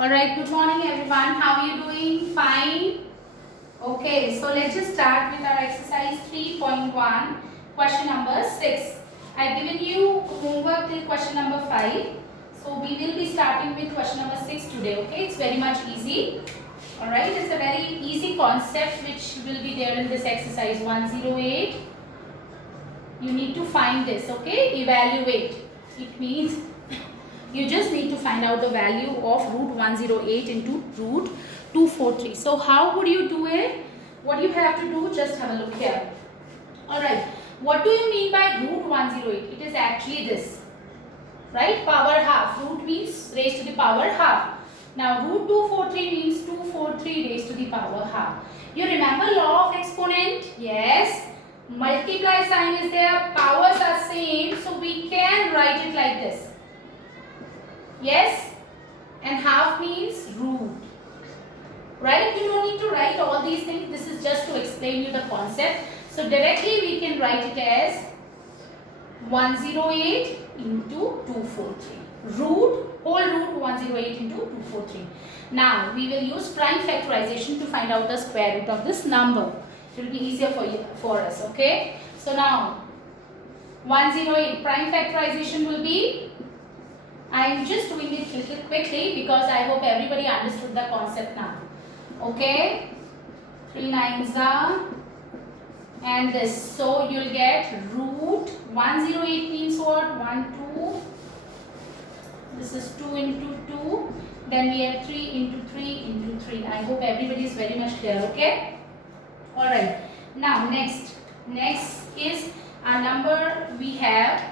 Alright, good morning everyone. How are you doing? Fine? Okay, so let's just start with our exercise 3.1, question number 6. I've given you homework till question number 5. So we will be starting with question number 6 today. Okay, it's very much easy. Alright, it's a very easy concept which will be there in this exercise 108. You need to find this, okay? Evaluate. It means you just need to find out the value of root 108 into root 243. So how would you do it? What you have to do, just have a look here. Alright, what do you mean by root 108? It is actually this, right? Power half. Root means raised to the power half. Now root 243 means 243 raised to the power half. You remember law of exponent? Yes. Multiply sign is there, powers are same, so we can write it like this. Yes, and half means root, right? You don't need to write all these things. This is just to explain you the concept. So directly we can write it as 108 into 243. Whole root 108 into 243. Now we will use prime factorization to find out the square root of this number. It will be easier for us, okay? So now 108 prime factorization will be, I am just doing it little quickly because I hope everybody understood the concept now. Okay, 3 nines are and this. So you'll get root 108 means what? 1, 2. This is 2 into 2. Then we have 3 into 3 into 3. I hope everybody is very much clear. Okay. Alright. Now next is a number we have.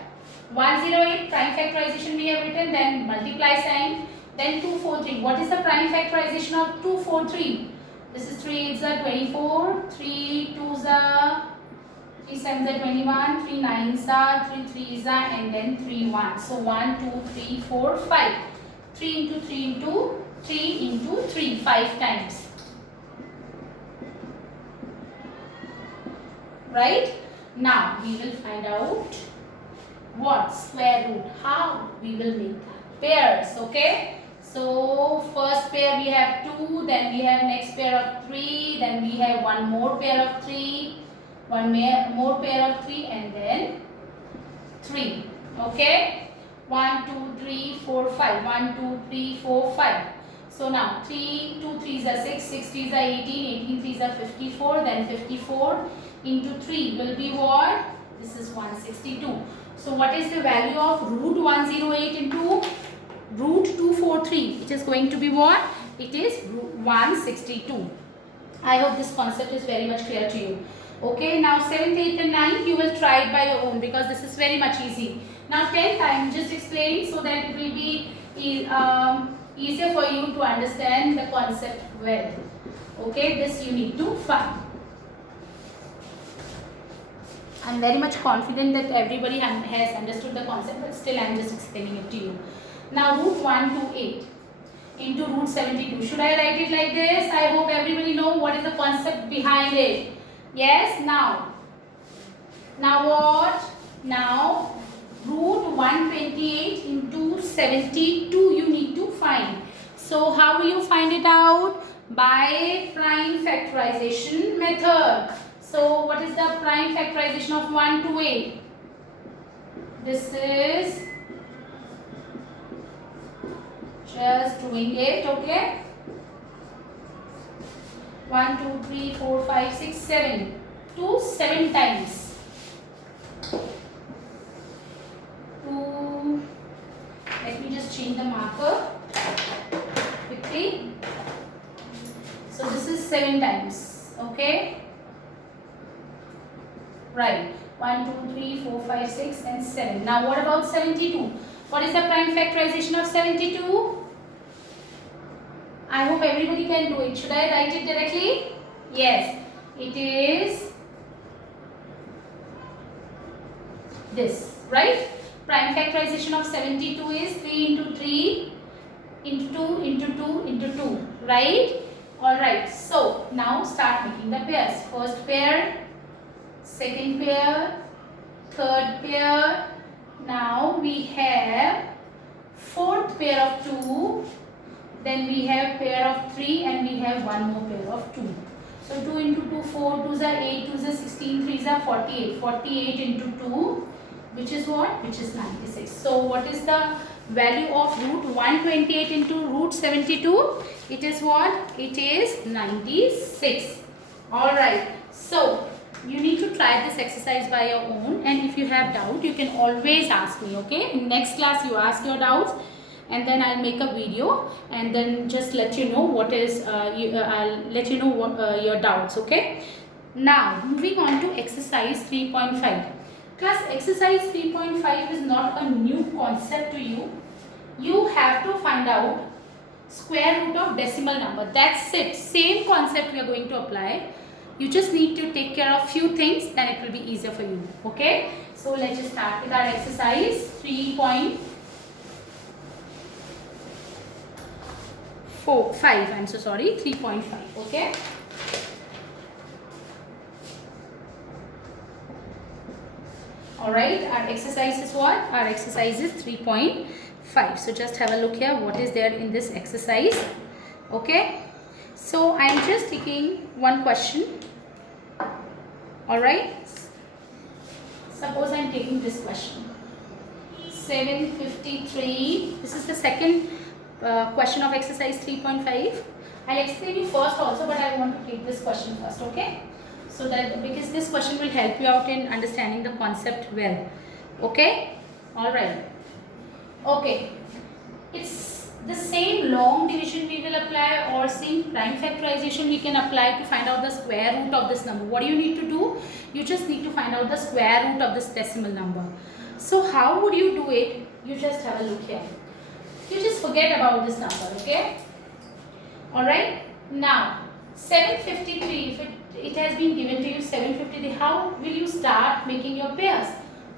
108 prime factorization we have written, then multiply sign, then 243. What is the prime factorization of 243? This is 3 8s are 24, 3 2s are 3 7s are 21, 3 9s are 3 3s are, and then 3 1. So 1 2 3 4 5. 3 into 3 into 3 into 3 5 times. Right? Now we will find out what square root, how we will make that pairs. Okay, so first pair we have 2, then we have next pair of 3, then we have one more pair of 3, one more pair of 3, and then 3. Okay, 1 2 3 4 5, 1 2 3 4 5. So now 3 2 3s are 6, 6 3s are 18, 18 3s are 54, then 54 into 3 will be what? This is 162. So what is the value of root 108 into root 243? It is going to be what? It is 162. I hope this concept is very much clear to you. Okay, now 7th, 8th and 9th you will try it by your own because this is very much easy. Now 10th I am just explaining so that it will be easier for you to understand the concept well. Okay, this you need to find. I am very much confident that everybody has understood the concept, but still I am just explaining it to you. Now root 128 into root 72. Should I write it like this? I hope everybody know what is the concept behind it. Yes, now what? Now root 128 into 72 you need to find. So how will you find it out? By prime factorization method. So what is the prime factorization of 128? This is just doing it, okay? 1 2 3 4 5 6 7. 2 7 times. 2. Let me just change the marker quickly. So this is 7 times, okay? Right, 1 2 3 4 5 6 and 7. Now what about 72? What is the prime factorization of 72? I hope everybody can do it. Should I write it directly? Yes, it is this, right? Prime factorization of 72 is 3 into 3 into 2 into 2 into 2, right? Alright, so now start making the pairs. First pair, second pair, third pair. Now we have fourth pair of 2, then we have pair of 3 and we have one more pair of 2. So 2 into 2, 4, 2s are 8, 2s are 16, 3s are 48. 48 into 2, which is what? Which is 96. So what is the value of root 128 into root 72? It is what? It is 96. Alright. So you need to try this exercise by your own, and if you have doubt you can always ask me, okay? In next class you ask your doubts and then I'll make a video and then just let you know what is I'll let you know what your doubts, okay? Now moving on to exercise 3.5. Class, exercise 3.5 is not a new concept to you. You have to find out square root of decimal number. That's it. Same concept we are going to apply. You just need to take care of few things, then it will be easier for you. Okay? So let's just start with our exercise 3.5. I'm so sorry, 3.5. Okay? Alright, our exercise is what? Our exercise is 3.5. So just have a look here what is there in this exercise. Okay? So I am just taking one question. Alright? Suppose I am taking this question. 753. This is the second question of exercise 3.5. I'll explain you first also, but I want to take this question first. Okay? So that because this question will help you out in understanding the concept well. Okay? Alright. Okay. It's the same long division we will apply, or same prime factorization we can apply to find out the square root of this number. What do you need to do? You just need to find out the square root of this decimal number. So how would you do it? You just have a look here. You just forget about this number, okay? Alright. Now 753, if it has been given to you 753, how will you start making your pairs?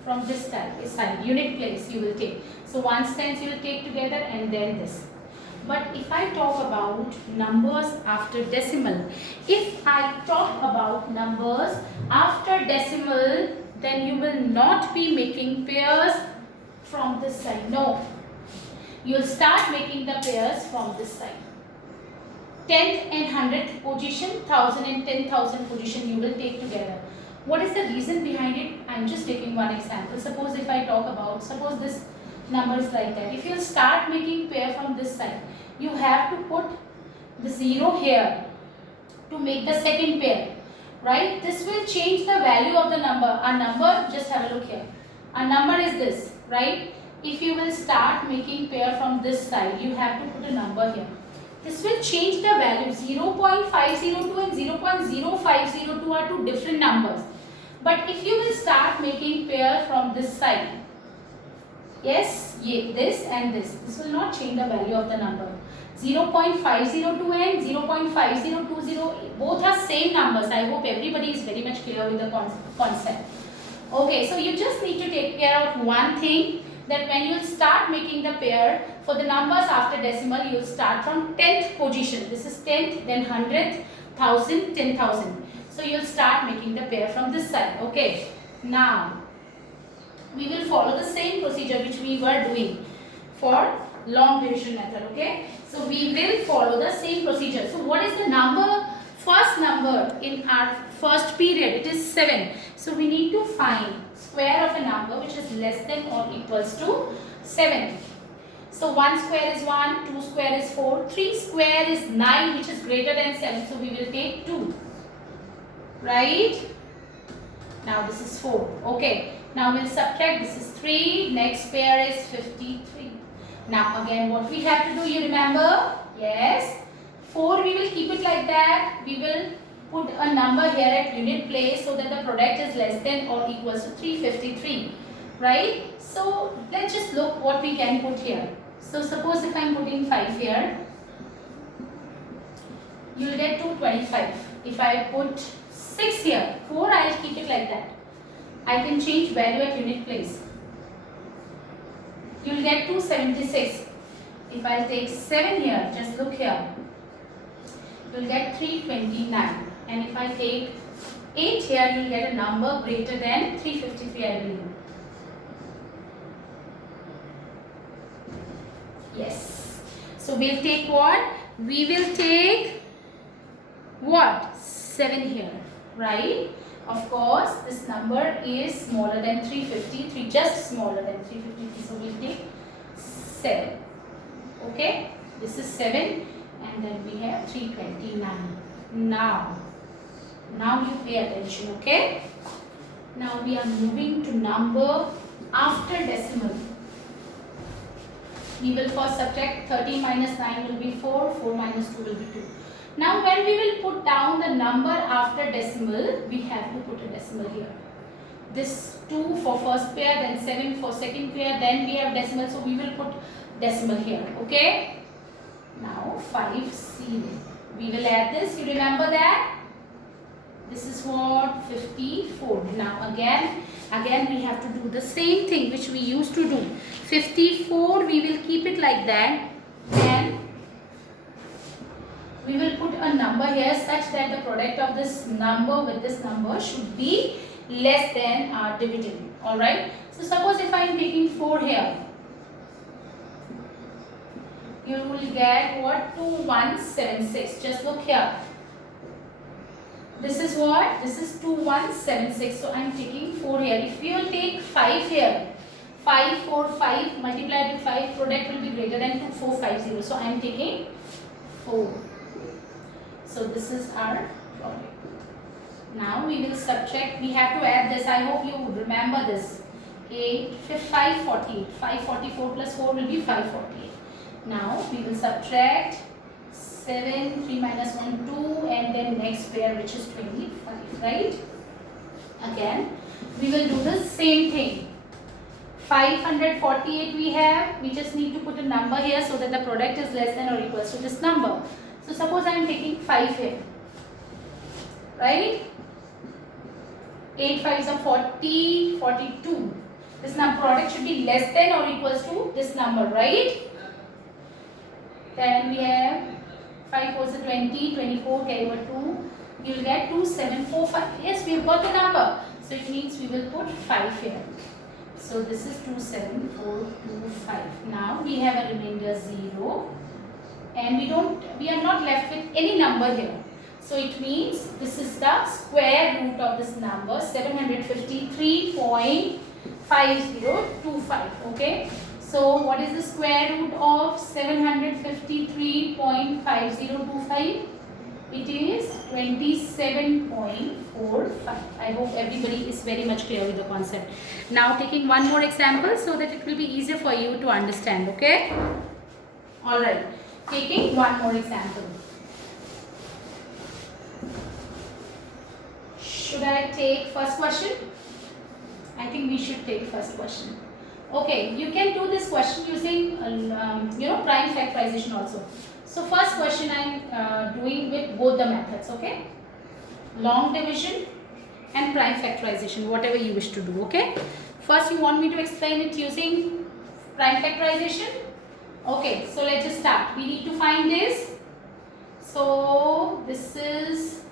From this side, unit place you will take. So one tens you will take together and then this. But if I talk about numbers after decimal, if I talk about numbers after decimal, then you will not be making pairs from this side. No. You will start making the pairs from this side. 10th and 100th position, 1000 and 10,000 position you will take together. What is the reason behind it? I am just taking one example. Suppose if I talk about, suppose this number is like that. If you start making pair from this side, you have to put the 0 here to make the second pair. Right? This will change the value of the number. A number, just have a look here. A number is this, right? If you will start making pair from this side, you have to put a number here. This will change the value. 0.502 and 0.0502 are two different numbers. But if you will start making pair from this side, yes, this and this will not change the value of the number. 0.502 and 0.5020, both are same numbers. I hope everybody is very much clear with the concept. Okay, so you just need to take care of one thing, that when you will start making the pair for the numbers after decimal, you will start from 10th position. This is 10th, then 100th, 1000, 10,000. So you will start making the pair from this side. Okay. Now, we will follow the same procedure which we were doing for long division method. Okay. So we will follow the same procedure. So what is the number? First number in our first period, it is 7. So we need to find square of a number which is less than or equals to 7. So 1 square is 1, 2 square is 4, 3 square is 9, which is greater than 7. So we will take 2. Right? Now this is 4. Okay. Now we'll subtract. This is 3. Next pair is 53. Now again what we have to do, you remember? Yes. 4 we will keep it like that. We will put a number here at unit place so that the product is less than or equals to 353. Right? So let's just look what we can put here. So suppose if I am putting 5 here, you will get 225. If I put 6 here, 4 I will keep it like that. I can change value at unit place. You will get 276. If I take 7 here, just look here, you will get 329. And if I take 8 here, you will get a number greater than 353, I believe. Yes. So we'll take what? We will take what? 7 here, right? Of course, this number is smaller than 353, just smaller than 353. So we'll take 7. Okay, this is 7, and then we have 329. Now you pay attention, okay? Now we are moving to number after decimal. We will first subtract 13 minus 9 will be 4, 4 minus 2 will be 2. Now when we will put down the number after decimal, we have to put a decimal here. This 2 for first pair, then 7 for second pair, then we have decimal, so we will put decimal here, okay? Now 5 we will add this, you remember that? This is what? 54. Now again we have to do the same thing which we used to do. 54, we will keep it like that, and we will put a number here such that the product of this number with this number should be less than our dividend. Alright. So suppose if I am taking 4 here, you will get what? 2176. Just look here. This is what? This is 2176. So I am taking 4 here. If you will take 5 here, 5, 4, 5 multiplied with 5, product will be greater than 2450. So I am taking 4. So this is our product. Now we will subtract. We have to add this. I hope you remember this. 548. 544 plus 4 will be 548. Now we will subtract 7, 3 minus 1, 2, and then next pair which is 25, right? Again, we will do the same thing. 548 we have, we just need to put a number here so that the product is less than or equals to this number. So suppose I am taking 5 here, right? 8 5s are 40, 42. This number product should be less than or equals to this number, right? Then we have 5 4s are 20, 24, carry over 2. You will get 2745. Yes, we have got the number. So it means we will put 5 here. So this is 27425. Now we have a remainder 0, and we are not left with any number here. So it means this is the square root of this number, 753.5025. Okay. So what is the square root of 753.5025? It is 27.45. I hope everybody is very much clear with the concept. Now taking one more example so that it will be easier for you to understand. Okay. Alright. Taking one more example. Should I take first question? I think we should take first question. Okay, you can do this question using prime factorization also. So first question I am doing with both the methods, okay? Long division and prime factorization, whatever you wish to do, okay? First you want me to explain it using prime factorization? Okay, so let's just start. We need to find this. So this is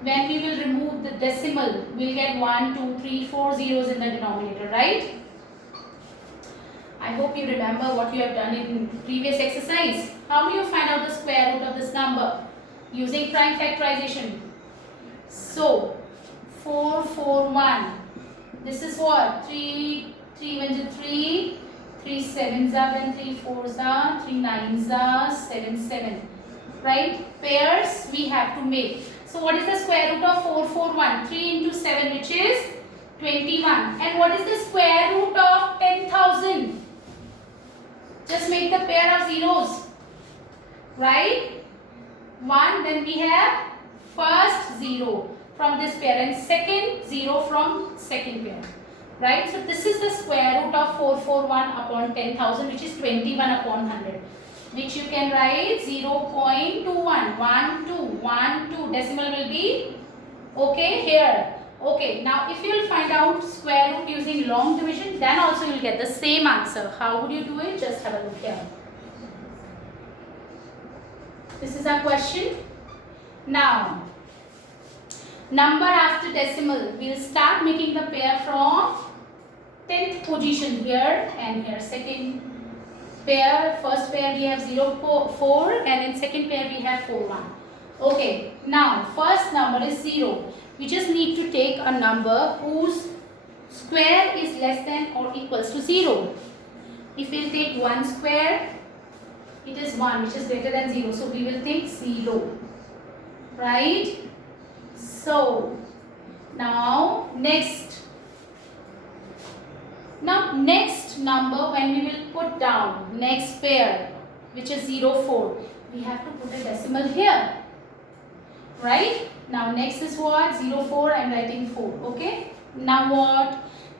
when we will remove the decimal, we'll get 1, 2, 3, 4 zeros in the denominator, right? I hope you remember what you have done in previous exercise. How do you find out the square root of this number? Using prime factorization. So, 4, 4, 1. This is what? 3 1s are 3, 3 7s are, then 3 4s are, 3 9s are, 7 7. Right? Pairs we have to make. So, what is the square root of 4 4 1? 3 into 7, which is 21. And what is the square root of 10,000? Just make the pair of zeros, right? 1, then we have first 0 from this pair and second 0 from second pair, right? So this is the square root of 441 upon 10,000, which is 21 upon 100, which you can write 0.21, 1 2, 1 2. Decimal will be okay here. Okay, now if you will find out square root using long division, then also you will get the same answer. How would you do it? Just have a look here. This is our question. Now, number after decimal, we will start making the pair from 10th position here and here, second pair, first pair we have 0, 4 and in second pair we have 4, 1. Okay, now first number is 0. We just need to take a number whose square is less than or equals to 0. If we take 1 square, it is 1 which is greater than 0. So we will take 0. Right? So now next number when we will put down next pair which is 0, 4, we have to put a decimal here. Right? Now next is what? 0, 4, I am writing 4. Okay? Now what?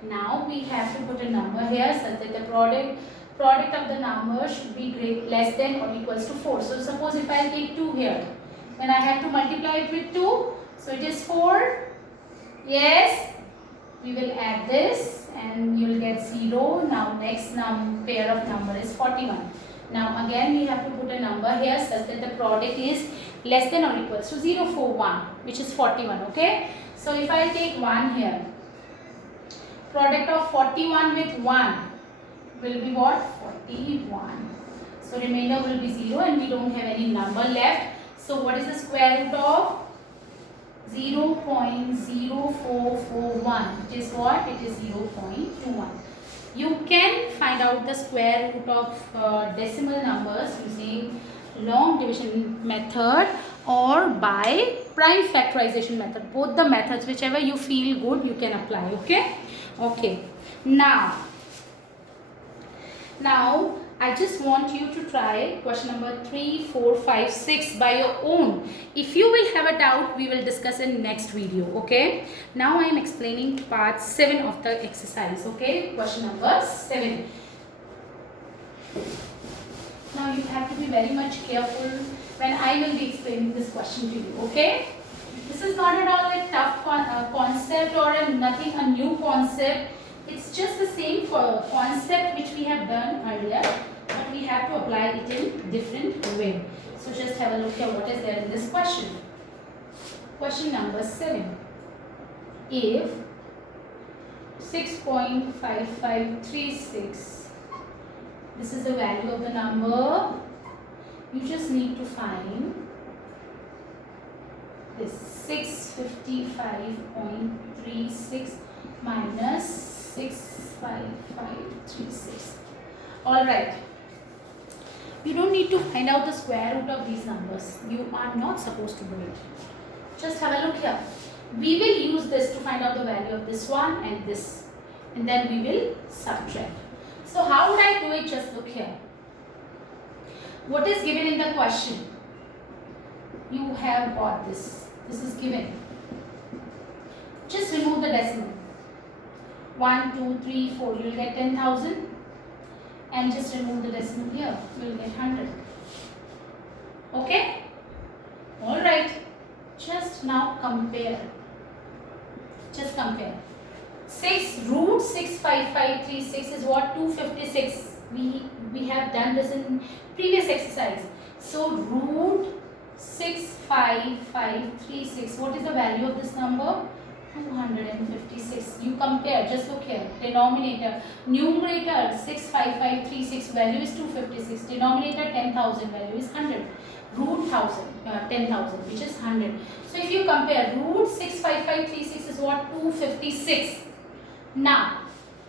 Now we have to put a number here such that the product of the number should be less than or equals to 4. So suppose if I take 2 here, then I have to multiply it with 2. So it is 4. Yes. We will add this and you will get 0. Now next pair of number is 41. Now again we have to put a number here such that the product is less than or equals to 0, 4, 1 which is 41. Okay. So if I take 1 here, product of 41 with 1 will be what? 41. So remainder will be 0 and we don't have any number left. So what is the square root of 0.0441? It is what? It is 0.21. You can find out the square root of decimal numbers using long division method or by prime factorization method. Both the methods, whichever you feel good, you can apply. Okay? Okay. Now, I just want you to try question number 3, 4, 5, 6 by your own. If you will have a doubt, we will discuss in next video. Okay. Now I am explaining part 7 of the exercise. Okay. Question number 7. Now you have to be very much careful when I will be explaining this question to you. Okay. This is not at all a tough concept or a new concept. It's just the same concept which we have done earlier, but we have to apply it in different way. So just have a look at what is there in this question. Question number 7. If 6.5536, this is the value of the number, you just need to find this 655.36 minus 65536. Alright. You don't need to find out the square root of these numbers. You are not supposed to do it. Just have a look here. We will use this to find out the value of this one and this. And then we will subtract. So how would I do it? Just look here. What is given in the question? You have got this. This is given. Just remove the decimal. 1, 2, 3, 4. You will get 10,000. And just remove the decimal here. You will get 100. Okay? Alright. Just now compare. Just compare. 6 root 65536 is what? 256. We have done this in previous exercise. So root 65536. What is the value of this number? 256. You compare. Just look here. Denominator. Numerator 65536 value is 256. Denominator 10,000 value is 100. Root 10,000 which is 100. So if you compare, root 65536 is what? 256. Now,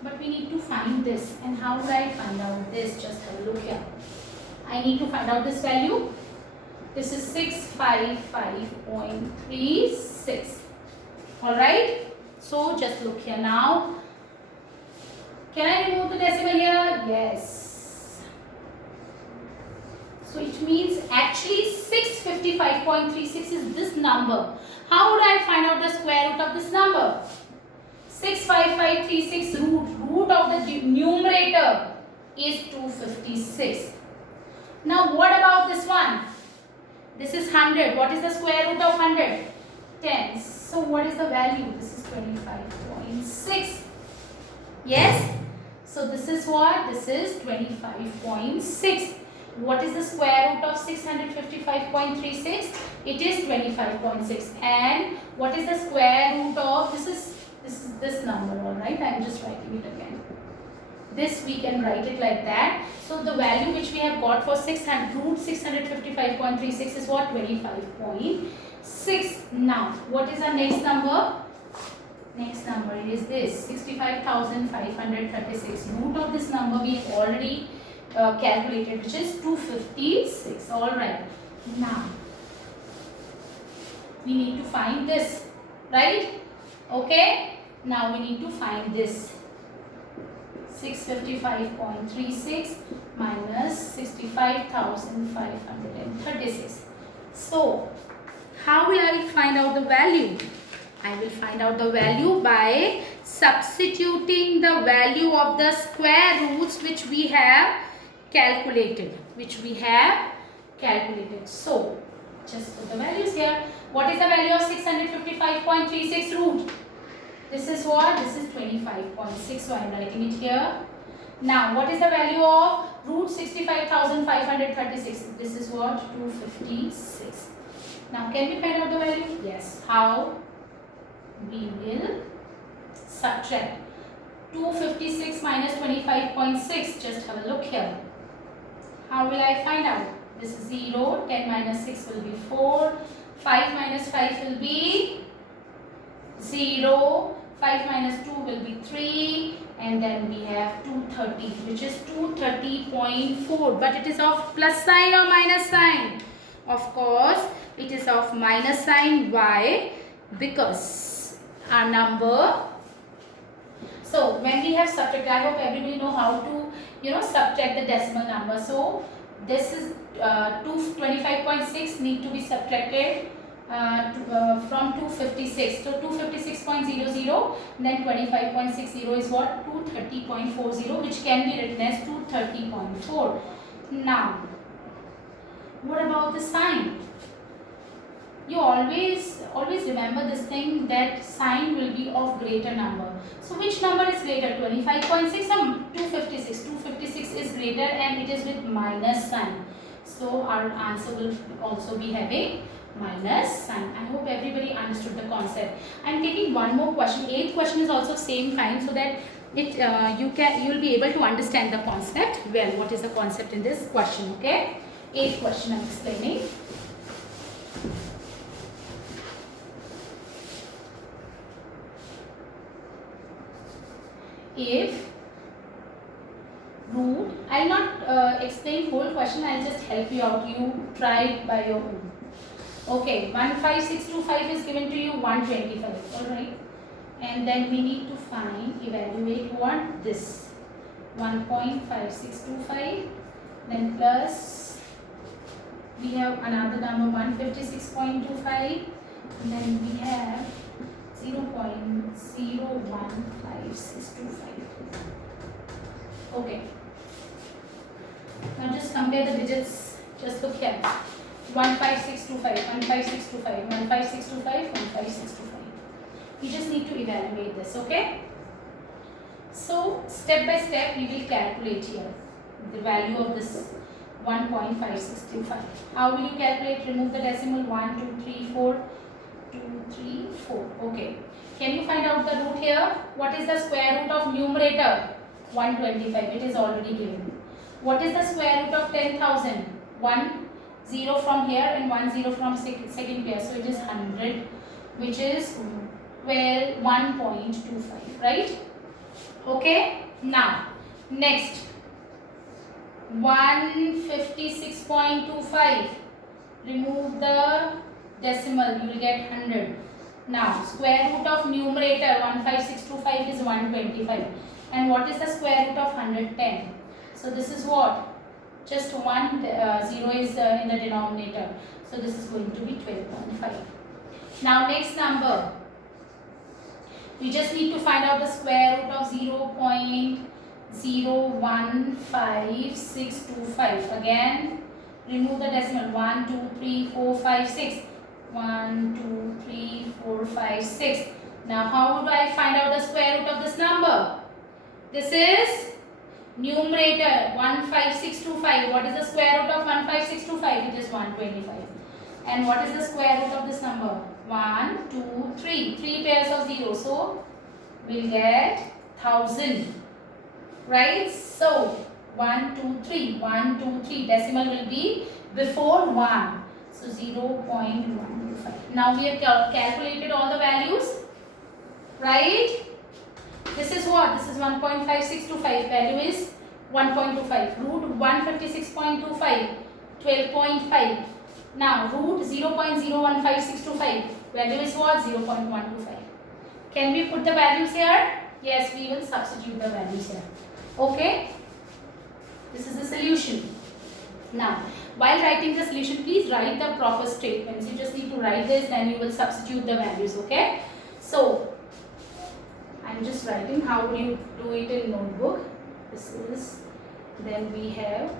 but we need to find this. And how would I find out this? Just have a look here. I need to find out this value. This is 655.36. Alright. So just look here now. Can I remove the decimal here? Yes. So it means actually 655.36 is this number. How would I find out the square root of this number? 65536 root of the numerator is 256. Now what about this one? This is 100. What is the square root of 100? 10. So what is the value? This is 25.6. Yes? So this is what? This is 25.6. What is the square root of 655.36? It is 25.6. And what is the square root of, this is this number, alright? I am just writing it again. This we can write it like that. So the value which we have got for 600 root 655.36 is what? 25.6. Now what is our next number? Next number is this 65,536. Root of this number we have already calculated, which is 256. Alright. Now we need to find this, right? Okay. Now we need to find this. 655.36 minus 65,536. So how will I find out the value? I will find out the value by substituting the value of the square roots which we have calculated. So just put the values here. What is the value of 655.36 root? This is what? This is 25.6. So I am writing it here. Now what is the value of root 65,536? This is what? 256. Now can we find out the value? Yes. How? We will subtract 256 minus 25.6. Just have a look here. How will I find out? This is 0. 10 minus 6 will be 4. 5 minus 5 will be 0. 5 minus 2 will be 3. And then we have 230, which is 230.4. But it is of plus sign or minus sign? Of course, it is of minus sign. Why? Because our number, so when we have subtracted, I hope everybody know how to subtract the decimal number. So this is 25.6 need to be subtracted from 256. So 256.00, then 25.60 is what? 230.40, which can be written as 230.4. Now what about the sign? You always remember this thing, that sign will be of greater number. So which number is greater, 25.6 or 256? 256 is greater and it is with minus sign. So our answer will also be having minus sign. I hope everybody understood the concept. I am taking one more question. 8th question is also same kind, so that you will be able to understand the concept well. What is the concept in this question? Okay. 8th question I am explaining. If root, I will not explain whole question, I will just help you out. You try it by your own. Okay, 15625 is given to you 125. Alright. And then we need to evaluate what? This 1.5625. Then plus, we have another number 156.25. And then we have 0.015625. Okay. Now just compare the digits. Just look here. 15625, 15625, 15625, 15625. You just need to evaluate this, okay? So step by step we will calculate here the value of this 1.5625. How will you calculate? Remove the decimal. 1, 2, 3, 4. 2, 3, 4. Okay. Can you find out the root here? What is the square root of numerator? 125. It is already given. What is the square root of 10,000? 1 0 from here and 1 0 from second pair. So it is 100, which is 1.25. Right? Okay. Now, next 156.25. Remove the decimal, you will get 100. Now square root of numerator 15625 is 125. And what is the square root of 110? So this is what? Just 1 0 is in the denominator. So this is going to be 12.5. Now next number. We just need to find out the square root of 0.015625. Again, remove the decimal. 1, 2, 3, 4, 5, 6. 1, 2, 3, 4, 5, 6. Now how do I find out the square root of this number? This is numerator 15625. What is the square root of 15625? It is 125. And what is the square root of this number? 1, 2, 3. 3 pairs of 0. So we'll get 1000. right? So 1, 2, 3, 1, 2, 3. Decimal will be before 1. So 0.125. Now we have calculated all the values, right? This is what? This is 1.5625. Value is 1.25. Root 156.25, 12.5. Now root 0.015625. Value is what? 0.125. Can we put the values here? Yes, we will substitute the values here. Okay? This is the solution. Now, while writing the solution, please write the proper statements. You just need to write this, then you will substitute the values. Okay? So, I'm just writing. How do you do it in notebook? This is, then we have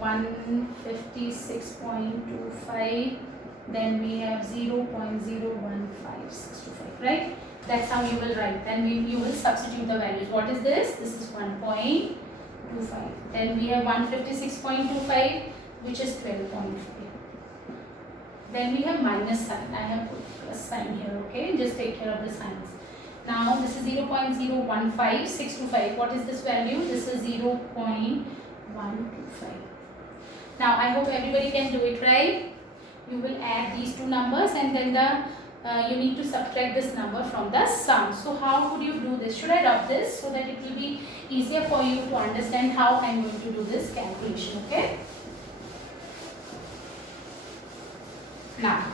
156.25, then we have 0.015625, right? That's how you will write. Then you will substitute the values. What is this? This is 1.25. Then we have 156.25, which is 12.5. Then we have minus sign. I have put plus sign here, okay? Just take care of the signs. Now this is 0.015625. What is this value? This is 0.125. Now I hope everybody can do it, right? You will add these two numbers and then you need to subtract this number from the sum. So how would you do this? Should I rub this so that it will be easier for you to understand how I am going to do this calculation, okay? Now,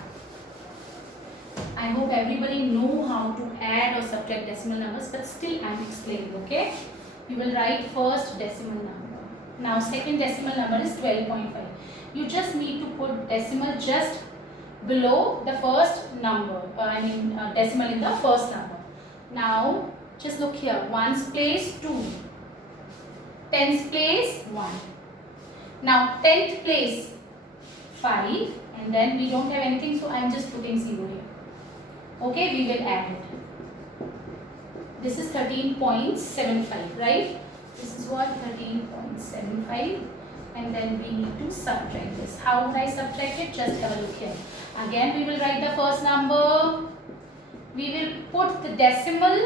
I hope everybody know how to add or subtract decimal numbers, but still I am explaining, okay? You will write first decimal number. Now second decimal number is 12.5. You just need to put decimal just below the first number, decimal in the first number. Now just look here, ones place 2, tens place 1. Now tenth place 5, and then we don't have anything, so I am just putting 0 here. Okay, we will add it. This is 13.75, right? This is what? 13.75. And then we need to subtract this. How would I subtract it? Just have a look here. Again, we will write the first number. We will put the decimal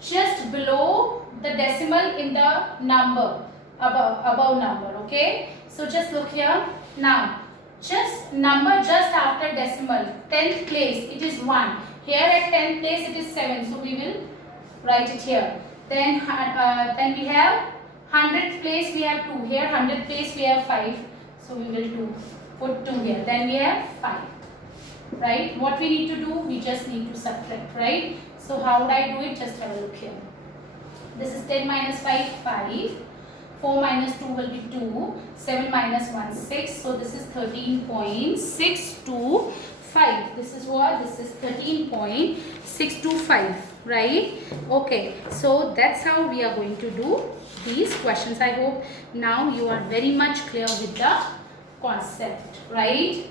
just below the decimal in the number, above number, okay? So just look here. Now, just number just after decimal, 10th place, it is 1. Here at 10th place, it is 7. So we will write it here. Then we have 100th place, we have 2. Here 100th place, we have 5. So we will put 2 here. Then we have 5. Right? What we need to do? We just need to subtract. Right? So how would I do it? Just have a look here. This is 10 minus 5, 5. 4 minus 2 will be 2. 7 minus 1, 6. So this is 13.625. This is what? This is 13.625. Right? Okay. So that's how we are going to do these questions. I hope now you are very much clear with the concept. Right?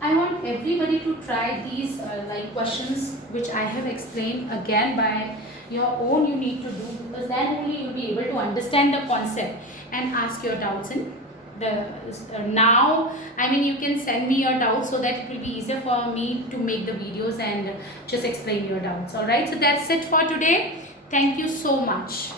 I want everybody to try these questions which I have explained again by your own. You need to do, because then only you will be able to understand the concept and ask your doubts in the now. You can send me your doubts so that it will be easier for me to make the videos and just explain your doubts. Alright, so that's it for today. Thank you so much.